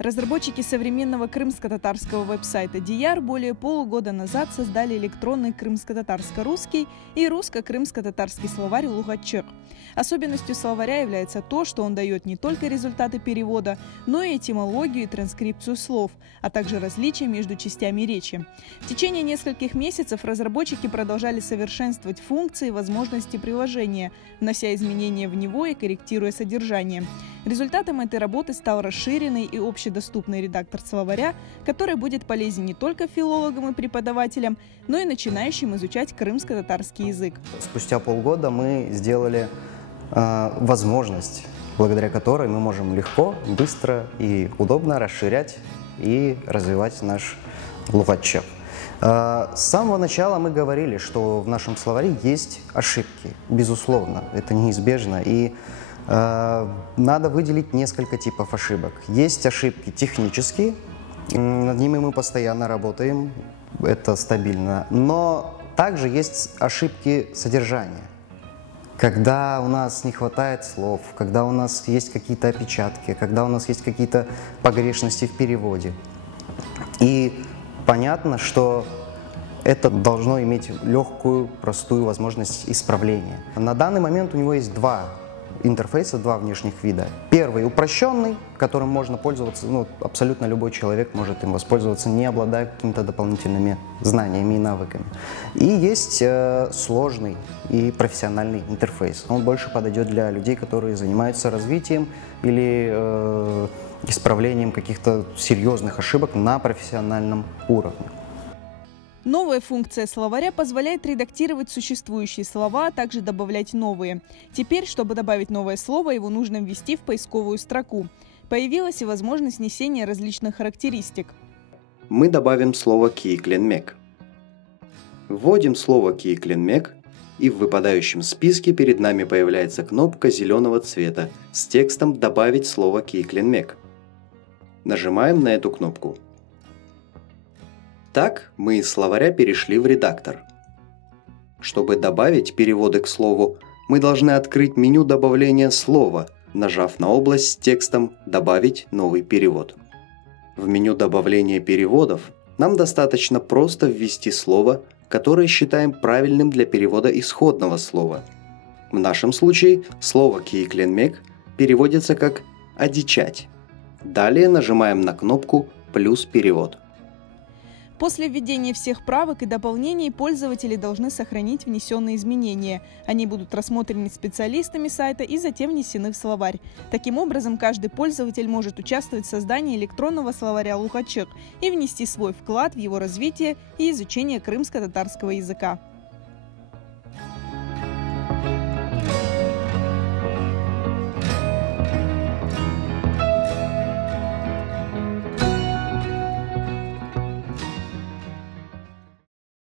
Разработчики современного крымско-татарского веб-сайта Diyar более полугода назад создали электронный крымско-татарско-русский и русско-крымско-татарский словарь «Лугатчык». Особенностью словаря является то, что он дает не только результаты перевода, но и этимологию и транскрипцию слов, а также различия между частями речи. В течение нескольких месяцев разработчики продолжали совершенствовать функции и возможности приложения, внося изменения в него и корректируя содержание. Результатом этой работы стал расширенный и общедоступный редактор словаря, который будет полезен не только филологам и преподавателям, но и начинающим изучать крымско-татарский язык. Спустя полгода мы сделали возможность, благодаря которой мы можем легко, быстро и удобно расширять и развивать наш лугатчык. С самого начала мы говорили, что в нашем словаре есть ошибки, безусловно, это неизбежно. И надо выделить несколько типов ошибок. Есть ошибки технические, над ними мы постоянно работаем, это стабильно. Но также есть ошибки содержания. Когда у нас не хватает слов, когда у нас есть какие-то опечатки, когда у нас есть какие-то погрешности в переводе. И понятно, что это должно иметь легкую, простую возможность исправления. На данный момент у него есть два интерфейса, два внешних вида. Первый упрощенный, которым можно пользоваться, абсолютно любой человек может им воспользоваться, не обладая какими-то дополнительными знаниями и навыками. И есть сложный и профессиональный интерфейс. Он больше подойдет для людей, которые занимаются развитием или исправлением каких-то серьезных ошибок на профессиональном уровне. Новая функция словаря позволяет редактировать существующие слова, а также добавлять новые. Теперь, чтобы добавить новое слово, его нужно ввести в поисковую строку. Появилась и возможность внесения различных характеристик. Мы добавим слово «киикленмек». Вводим слово «киикленмек», и в выпадающем списке перед нами появляется кнопка зеленого цвета с текстом «Добавить слово «киикленмек». Нажимаем на эту кнопку. Так мы из словаря перешли в редактор. Чтобы добавить переводы к слову, мы должны открыть меню добавления слова, нажав на область с текстом «Добавить новый перевод». В меню добавления переводов нам достаточно просто ввести слово, которое считаем правильным для перевода исходного слова. В нашем случае слово «киикленмек» переводится как «одичать». Далее нажимаем на кнопку «Плюс перевод». После введения всех правок и дополнений пользователи должны сохранить внесенные изменения. Они будут рассмотрены специалистами сайта и затем внесены в словарь. Таким образом, каждый пользователь может участвовать в создании электронного словаря «Лугатчык» и внести свой вклад в его развитие и изучение крымско-татарского языка.